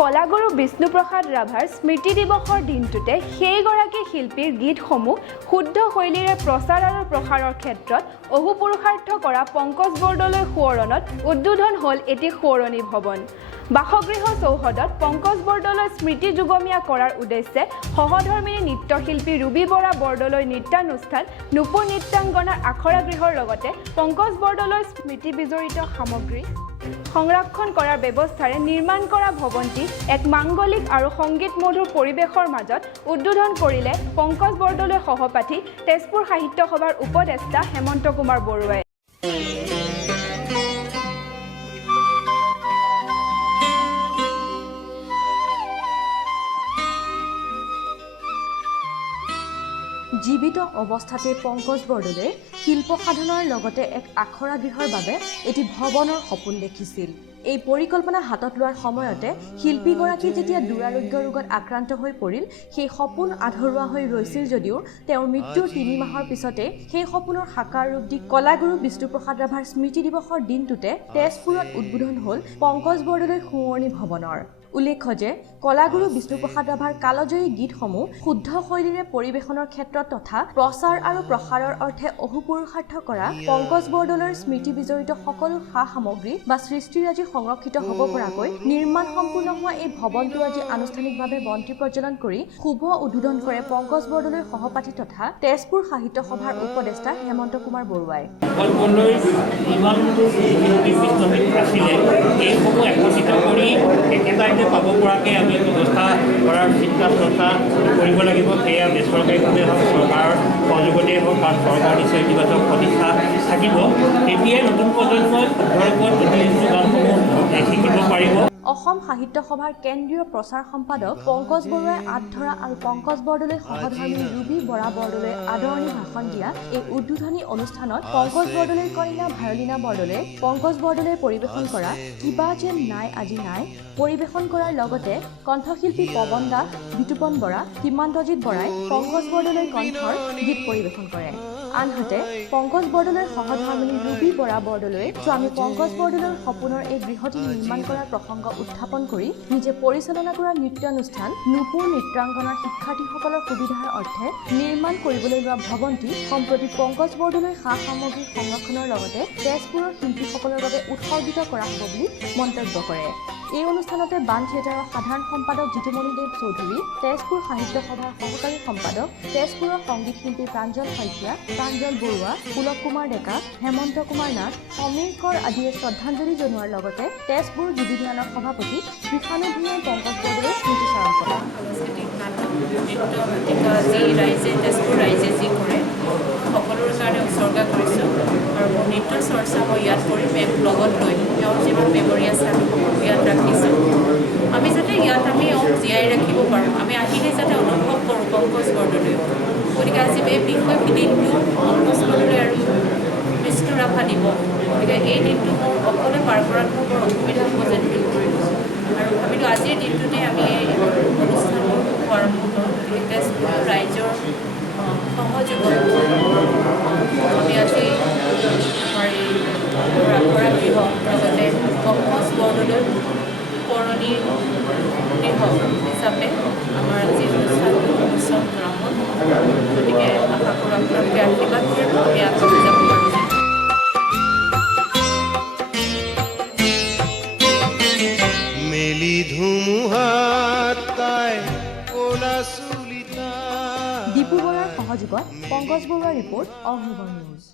কলাগুৰু বিষ্ণুপ্ৰসাদ ৰাভাৰ স্মৃতি দিৱসৰ দিনটোতে সেইগৰাকী শিল্পীৰ গীতসমূহ শুদ্ধ শৈলীৰে প্ৰচাৰ আৰু প্ৰসাৰৰ ক্ষেত্ৰত অহুপুৰুষাৰ্থ কৰা পংকজ বৰদলৈ সোঁৱৰণত উদ্বোধন হ'ল এটি সোঁৱৰণী ভৱন। বাসগৃহ চৌহদত পংকজ বৰদলৈ স্মৃতি যুগমীয়া কৰাৰ উদ্দেশ্যে সহধৰ্মিনী নৃত্যশিল্পী ৰুবি বৰা বৰদলৈ নৃত্যানুষ্ঠান, নুপুৰ নৃত্যাংগনাৰ আখৰা গৃহৰ লগতে পংকজ বৰদলৈ স্মৃতি বিজড়িত সামগ্ৰী সংৰক্ষণ কৰাৰ ব্যৱস্থাৰে নিৰ্মাণ কৰা ভৱনটি এক মাংগলিক আৰু সংগীতমধুৰ পৰিৱেশৰ মাজত উদ্বোধন কৰিলে পংকজ বৰদলৈ সহপাঠী তেজপুৰ সাহিত্য সভাৰ উপদেষ্টা হেমন্ত কুমাৰ বৰুৱাই। জীৱিত অৱস্থাতে পংকজ বৰদলৈ শিল্প সাধনাৰ লগতে এক আখৰা গৃহৰ বাবে এটি ভৱনৰ সপোন দেখিছিল। এই পৰিকল্পনা হাতত লোৱাৰ সময়তে শিল্পীগৰাকী যেতিয়া দুৰাৰোগ্য ৰোগত আক্ৰান্ত হৈ পৰিল, সেই সপোন আধৰুৱা হৈ ৰৈছিল যদিও তেওঁৰ মৃত্যুৰ ৩ মাহৰ পিছতে সেই সপোনৰ সাকাৰ ৰূপ দি কলাগুৰু বিষ্ণুপ্ৰসাদ ৰাভাৰ স্মৃতি দিৱসৰ দিনটোতে তেজপুৰত উদ্বোধন হ'ল পংকজ বৰদলৈ সোঁৱৰণী ভৱনৰ। উল্লেখ্য যে কলাগুৰু বিষ্ণুপ্ৰসাদ ৰাভাৰ কালজয়ী গীতসমূহ শুদ্ধ শৈলীৰে পৰিৱেশনৰ ক্ষেত্ৰত তথা প্ৰচাৰ আৰু প্ৰসাৰৰ অৰ্থে অহুপুৰুষাৰ্থ কৰা পংকজ বৰদলৈৰ স্মৃতি বিজড়িত সকলো সা সামগ্ৰী বা সৃষ্টিৰাজি সংৰক্ষিত হ'ব পৰাকৈ নিৰ্মাণ সম্পূৰ্ণ হোৱা এই ভৱনটো আজি আনুষ্ঠানিকভাৱে বন্তি প্ৰজ্বলন কৰি শুভ উদ্বোধন কৰে পংকজ বৰদলৈৰ সহপাঠী তথা তেজপুৰ সাহিত্য সভাৰ উপদেষ্টা হেমন্ত কুমাৰ বৰুৱাই। পাব পৰাকৈ আমি ব্যৱস্থা কৰাৰ চিন্তা চৰ্চা কৰিব লাগিব। সেয়া বেচৰকাৰীভাৱে হওক, চৰকাৰৰ সহযোগতেই হওক বা চৰকাৰৰ নিশ্চয় ইতিবাচক সদিচ্ছা থাকিব। তেতিয়াই নতুন প্ৰজন্মই শুদ্ধৰূপত যোগানসমূহ শিকিব পাৰিব। অসম সাহিত্য সভাৰ কেন্দ্ৰীয় প্ৰচাৰ সম্পাদক পংকজ বৰুৱাই আঁত ধৰা আৰু পংকজ বৰদলৈ সহধৰ্মিনী ৰুবি বৰা বৰদলৈ আদৰণি ভাষণ দিয়া এই উদ্বোধনী অনুষ্ঠানত পংকজ বৰদলৈৰ কন্যা ভায়লিনা বৰদলৈ পংকজ বৰদলৈ পৰিৱেশন কৰা কিবা যেন নাই আজি নাই পৰিৱেশন কৰাৰ লগতে কণ্ঠশিল্পী পৱন দাস, বিতুপন বৰা, সীমান্তজিৎ বৰাই পংকজ বৰদলৈৰ কণ্ঠৰ গীত পৰিৱেশন কৰে। আনহাতে পংকজ বৰদলৈৰ সহধৰ্মিনী ৰুবি বৰা বৰদলৈ স্বামী পংকজ বৰদলৈৰ সপোনৰ এই গৃহটি নিৰ্মাণ কৰাৰ প্ৰসংগ উত্থাপন কৰি নিজে পৰিচালনা কৰা নৃত্যানুষ্ঠান নুপুৰ নৃত্যাংগনাৰ শিক্ষাৰ্থীসকলৰ সুবিধাৰ অৰ্থে নিৰ্মাণ কৰিবলৈ লোৱা ভৱনটি সম্প্ৰতি পংকজ বৰদলৈৰ সা সামগ্ৰী সংৰক্ষণৰ লগতে তেজপুৰৰ শিল্পীসকলৰ বাবে উৎসৰ্গিত কৰা হ'ব বুলি মন্তব্য কৰে। এই অনুষ্ঠানতে বাণ থিয়েটাৰৰ সাধাৰণ সম্পাদক জিতুমণি দেৱ চৌধুৰী, তেজপুৰ সাহিত্য সভাৰ সহকাৰী সম্পাদক, তেজপুৰৰ সংগীত শিল্পী প্ৰাঞ্জল শইকীয়া, প্ৰাঞ্জল বৰুৱা, পুলক কুমাৰ ডেকা, হেমন্ত কুমাৰ নাথ, সমীৰ কৰ আদিয়ে শ্ৰদ্ধাঞ্জলি জনোৱাৰ লগতে তেজপুৰ যুৱীধানৰ সভাপতি কৃষাণু ভূঞাই পংকজ বৰদলৈৰ স্মৃতিচাৰণ কৰে। তেজপুৰ ৰাইজে যি কৰে সকলোৰে কাৰণে উৎসৰ্গা কৰিছোঁ আৰু মোৰ নৃত্যৰ চৰ্চা মই ইয়াত কৰিম। এক লগত লৈ তেওঁৰ যিমান মেমৰি আছে আমি ইয়াত ৰাখিছোঁ। আমি যাতে ইয়াত আমি জীয়াই ৰাখিব পাৰোঁ, আমি আহিলে যাতে অনুভৱ কৰোঁ পংকজ বৰদলৈ। গতিকে আজি এই বিষয় দিনটো পংকজ বৰদলৈ আৰু বিষ্ণু ৰাভা দিব। গতিকে এই দিনটো মোৰ অকলে পাৰ কৰাত মোৰ বৰ অসুবিধা হ'ব যেন ফিল কৰিলোঁ আৰু ভাবিলোঁ আজিৰ দিনটোতে আমি এই অনুষ্ঠানবোৰ আৰম্ভ কৰোঁ। গতিকে তেজপুৰ ৰাইজৰ সহযোগত আমি আজি আমাৰ এই আখৰা গৃহ লগতে পংকজ বৰদলৈ সোঁৱৰণী গৃহ হিচাপে আমাৰ আজি অনুষ্ঠানটো উৎসৱ কৰা হ'ল। গতিকে আশা কৰোঁ আপোনালোকে আশীৰ্বাদ কৰিব, এই আগবাঢ়ি যাব পাৰোঁ। দীপু বৰাৰ সহযোগত পংকজ বৰুৱাৰ ৰিপৰ্ট অগ্নিবৰ নিউজ।